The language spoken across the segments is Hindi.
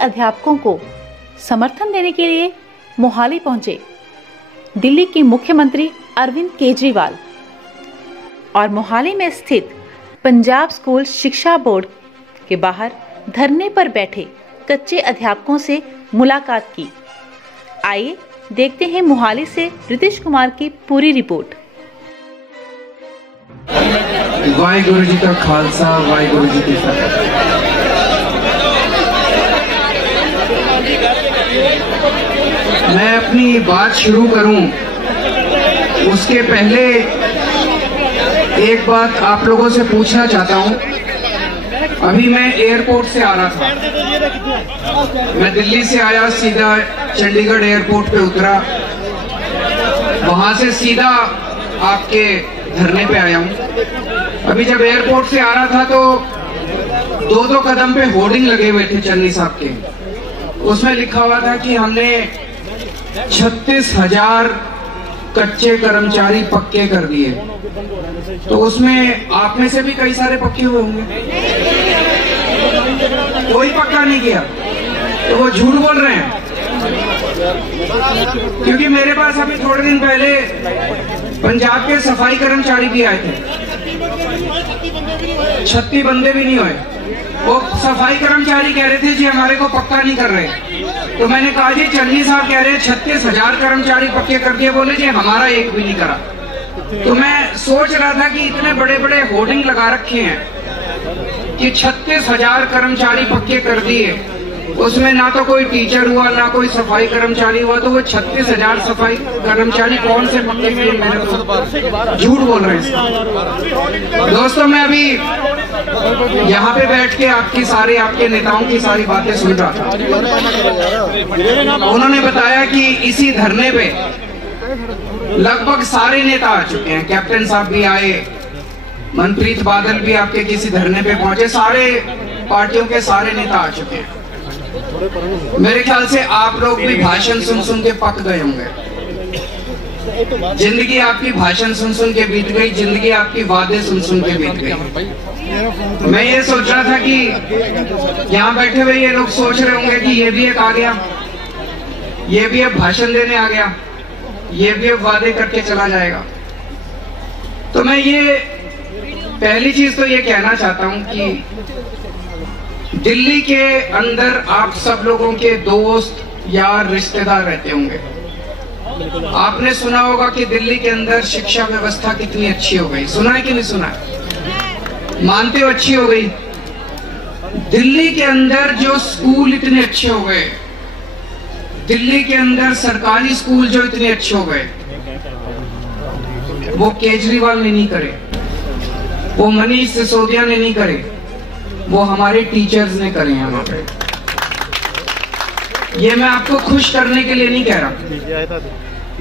अध्यापकों को समर्थन देने के लिए मोहाली पहुंचे दिल्ली के मुख्यमंत्री अरविंद केजरीवाल और मोहाली में स्थित पंजाब स्कूल शिक्षा बोर्ड के बाहर धरने पर बैठे कच्चे अध्यापकों से मुलाकात की। आइए देखते हैं मोहाली से रितेश कुमार की पूरी रिपोर्ट। वाहिगुरु जी का खालसा, वाहिगुरु जी की फतेह। मैं अपनी बात शुरू करूं उसके पहले एक बात आप लोगों से पूछना चाहता हूं। अभी मैं एयरपोर्ट से आ रहा था, मैं दिल्ली से आया, सीधा चंडीगढ़ एयरपोर्ट पे उतरा, वहां से सीधा आपके धरने पे आया हूं। अभी जब एयरपोर्ट से आ रहा था तो दो कदम पे होर्डिंग लगे हुए थे चन्नी साहब के, उसमें लिखा हुआ था कि हमने 36,000 कच्चे कर्मचारी पक्के कर दिए। तो उसमें आप में से भी कई सारे पक्के हुए होंगे, कोई पक्का नहीं किया तो वो झूठ बोल रहे हैं। क्योंकि मेरे पास अभी थोड़े दिन पहले पंजाब के सफाई कर्मचारी भी आए थे, 36 बंदे भी नहीं हुए। वो सफाई कर्मचारी कह रहे थे जी हमारे को पक्का नहीं कर रहे। तो मैंने कहा जी चन्नी साहब कह रहे हैं 36,000 कर्मचारी पक्के कर दिए, बोले जी हमारा एक भी नहीं करा। तो मैं सोच रहा था कि इतने बड़े बड़े होर्डिंग लगा रखे हैं कि 36,000 कर्मचारी पक्के कर दिए, उसमें ना तो कोई टीचर हुआ ना कोई सफाई कर्मचारी हुआ, तो वो 36,000 सफाई कर्मचारी कौन से पक्के किए? मेरे को झूठ बोल रहे हैं। दोस्तों मैं अभी यहाँ पे बैठ के आपके नेताओं की सारी बातें सुन रहा था। उन्होंने बताया कि इसी धरने पे लगभग सारे नेता आ चुके हैं। कैप्टन साहब भी आए, मनप्रीत बादल भी आपके किसी धरने पे पहुंचे, सारे पार्टियों के सारे नेता आ चुके हैं। मेरे ख्याल से आप लोग भी भाषण सुन सुन के पक गए होंगे। जिंदगी आपकी भाषण सुन सुन के बीत गई, जिंदगी आपकी वादे सुन सुन के बीत गई। मैं ये सोच रहा था कि यहाँ बैठे हुए ये लोग सोच रहे होंगे कि ये भी एक आ गया, ये भी अब भाषण देने आ गया, ये भी अब वादे करके चला जाएगा। तो मैं ये पहली चीज तो ये कहना चाहता हूं कि दिल्ली के अंदर आप सब लोगों के दोस्त यार रिश्तेदार रहते होंगे। आपने सुना होगा कि दिल्ली के अंदर शिक्षा व्यवस्था कितनी अच्छी हो गई। सुना है कि नहीं सुना है? मानते हो अच्छी हो गई? दिल्ली के अंदर जो स्कूल इतने अच्छे हो गए, दिल्ली के अंदर सरकारी स्कूल जो इतने अच्छे हो गए, वो केजरीवाल ने नहीं करे, वो मनीष सिसोदिया ने नहीं करे, वो हमारे टीचर्स ने करे हैं वहां पे। ये मैं आपको खुश करने के लिए नहीं कह रहा।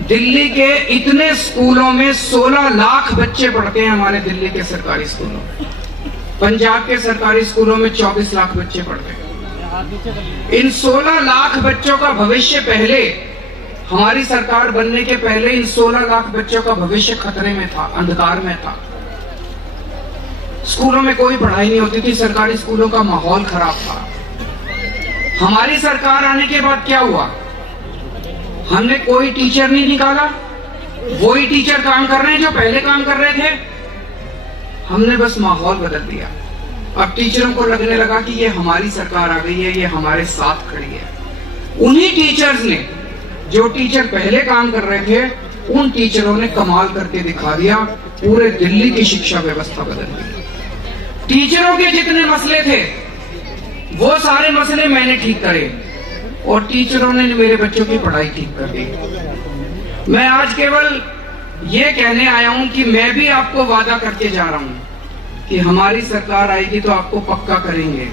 दिल्ली के इतने स्कूलों में 16 लाख बच्चे पढ़ते हैं हमारे दिल्ली के सरकारी स्कूलों में। पंजाब के सरकारी स्कूलों में 24 लाख बच्चे पढ़ते हैं। इन 16 लाख बच्चों का भविष्य पहले, हमारी सरकार बनने के पहले इन 16 लाख बच्चों का भविष्य खतरे में था, अंधकार में था। स्कूलों में कोई पढ़ाई नहीं होती थी, सरकारी स्कूलों का माहौल खराब था। हमारी सरकार आने के बाद क्या हुआ? हमने कोई टीचर नहीं निकाला, वही टीचर काम कर रहे हैं जो पहले काम कर रहे थे। हमने बस माहौल बदल दिया। अब टीचरों को लगने लगा कि ये हमारी सरकार आ गई है, ये हमारे साथ खड़ी है। उन्हीं टीचर्स ने, जो टीचर पहले काम कर रहे थे, उन टीचरों ने कमाल करके दिखा दिया, पूरे दिल्ली की शिक्षा व्यवस्था बदल दी। टीचरों के जितने मसले थे वो सारे मसले मैंने ठीक करे और टीचरों ने मेरे बच्चों की पढ़ाई ठीक कर दी। मैं आज केवल ये कहने आया हूं कि मैं भी आपको वादा करके जा रहा हूं कि हमारी सरकार आएगी तो आपको पक्का करेंगे।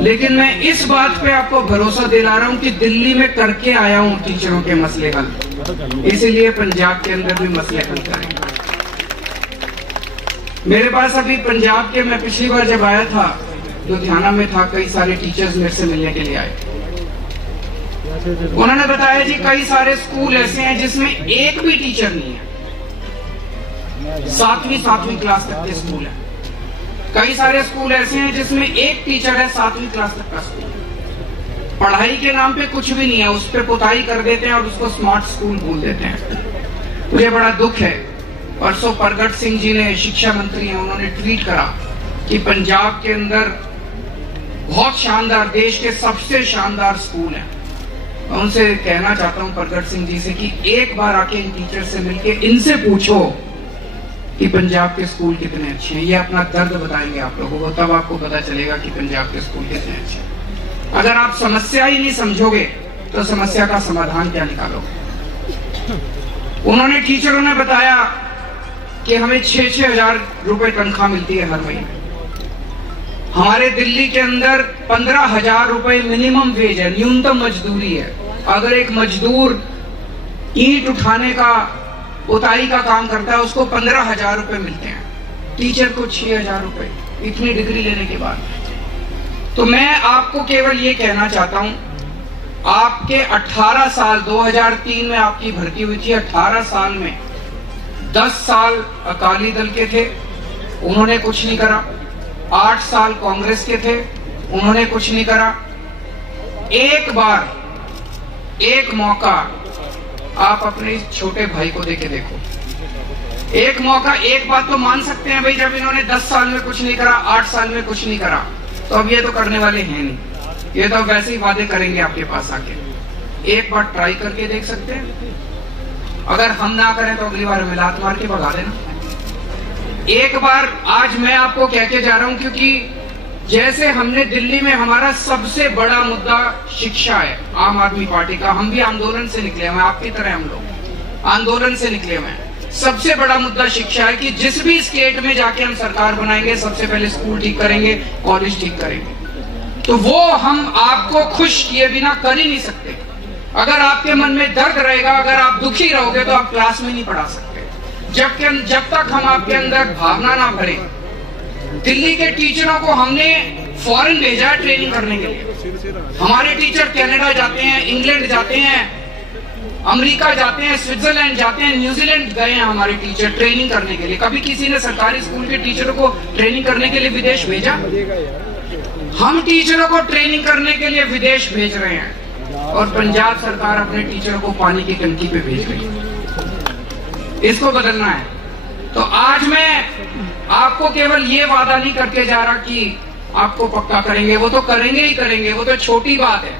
लेकिन मैं इस बात पे आपको भरोसा दिला रहा हूं कि दिल्ली में करके आया हूं टीचरों के मसले हल, इसीलिए पंजाब के अंदर भी मसले हल करेंगे। मेरे पास अभी पंजाब के, मैं पिछली बार जब आया था लुधियाना में था, कई सारे टीचर्स मेरे से मिलने के लिए आए। उन्होंने बताया जी कई सारे स्कूल ऐसे हैं जिसमें एक भी टीचर नहीं है, 7वीं क्लास तक के स्कूल है। कई सारे स्कूल ऐसे हैं जिसमें एक टीचर है, 7वीं क्लास तक का स्कूल। पढ़ाई के नाम पे कुछ भी नहीं है, उस पर पुताई कर देते हैं और उसको स्मार्ट स्कूल बोल देते हैं। मुझे बड़ा दुख है, परसों प्रगट सिंह जी ने, शिक्षा मंत्री हैं, उन्होंने ट्वीट करा कि पंजाब के अंदर बहुत शानदार, देश के सबसे शानदार स्कूल है। मैं उनसे कहना चाहता हूं प्रगट सिंह जी से कि एक बार आके इन टीचर से मिलके इनसे पूछो कि पंजाब के स्कूल कितने अच्छे हैं। ये अपना दर्द बताएंगे आप लोगों को, तब आपको पता चलेगा कि पंजाब के स्कूल कितने अच्छे हैं। अगर आप समस्या ही नहीं समझोगे तो समस्या का समाधान क्या निकालोगे? उन्होंने, टीचरों ने बताया कि हमें 6-6 हजार रुपए तनख्वाह मिलती है हर महीने। हमारे दिल्ली के अंदर 15,000 रुपए मिनिमम वेज है, न्यूनतम मजदूरी है। अगर एक मजदूर ईंट उठाने का, उताई का काम करता है, उसको 15,000 रुपए मिलते हैं, टीचर को 6,000 रुपए, इतनी डिग्री लेने के बाद। तो मैं आपको केवल ये कहना चाहता हूं, आपके 18 साल, 2003 में आपकी भर्ती हुई थी, 18 साल में 10 साल अकाली दल के थे, उन्होंने कुछ नहीं करा। 8 साल कांग्रेस के थे, उन्होंने कुछ नहीं करा। एक बार, एक मौका आप अपने इस छोटे भाई को देके देखो, एक मौका। एक बात तो मान सकते हैं भाई, जब इन्होंने 10 साल में कुछ नहीं करा, 8 साल में कुछ नहीं करा, तो अब ये तो करने वाले हैं नहीं, ये तो वैसे ही वादे करेंगे आपके पास आके। एक बार ट्राई करके देख सकते हैं, अगर हम ना करें तो अगली बार मिलात मार के भगा देना। एक बार आज मैं आपको कह के जा रहा हूं, क्योंकि जैसे हमने दिल्ली में, हमारा सबसे बड़ा मुद्दा शिक्षा है, आम आदमी पार्टी का। हम भी आंदोलन से निकले हुए, आपकी तरह हम लोग आंदोलन से निकले हुए हैं। सबसे बड़ा मुद्दा शिक्षा है कि जिस भी स्टेट में जाके हम सरकार बनाएंगे, सबसे पहले स्कूल ठीक करेंगे, कॉलेज ठीक करेंगे। तो वो हम आपको खुश किए बिना कर ही नहीं सकते। अगर आपके मन में दर्द रहेगा, अगर आप दुखी रहोगे, तो आप क्लास में नहीं पढ़ा सकते। जब तक हम आपके अंदर भावना ना भरे। दिल्ली के टीचरों को हमने फॉरेन भेजा ट्रेनिंग करने के लिए। हमारे टीचर कनाडा जाते हैं, इंग्लैंड जाते हैं, अमेरिका जाते हैं, स्विट्जरलैंड जाते हैं, न्यूजीलैंड गए हैं हमारे टीचर ट्रेनिंग करने के लिए। कभी किसी ने सरकारी स्कूल के टीचरों को ट्रेनिंग करने के लिए विदेश भेजा? हम टीचरों को ट्रेनिंग करने के लिए विदेश भेज रहे हैं, और पंजाब सरकार अपने टीचरों को पानी की टंकी पे भेज रही है। इसको बदलना है। तो आज मैं आपको केवल ये वादा नहीं करके जा रहा कि आपको पक्का करेंगे, वो तो करेंगे ही करेंगे, वो तो छोटी बात है।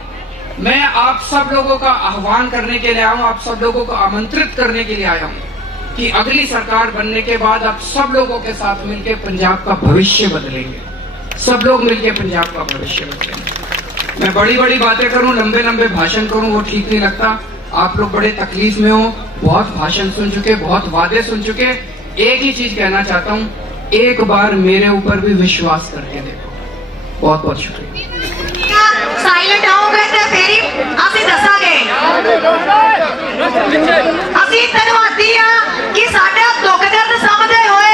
मैं आप सब लोगों का आह्वान करने के लिए आया हूं, आप सब लोगों को आमंत्रित करने के लिए आया हूं कि अगली सरकार बनने के बाद आप सब लोगों के साथ मिलकर पंजाब का भविष्य बदलेंगे। सब लोग मिलकर पंजाब का भविष्य बदलेंगे। मैं बड़ी बड़ी बातें करूं, लंबे लंबे भाषण करूं, वो ठीक नहीं लगता। आप लोग बड़े तकलीफ में हो, बहुत भाषण सुन चुके, बहुत वादे सुन चुके। एक ही चीज कहना चाहता हूं, एक बार मेरे ऊपर भी विश्वास करके देखो। बहुत बहुत शुक्रिया। साइलेंट होगे तो फिर ਅਸੀਂ ਦੱਸਾਂਗੇ। ਅਸੀਂ ਧੰਨਵਾਦੀ ਆ ਕਿ ਸਾਡਾ ਦੁੱਖ ਦਰਦ ਸਮਝਦੇ ਹੋਏ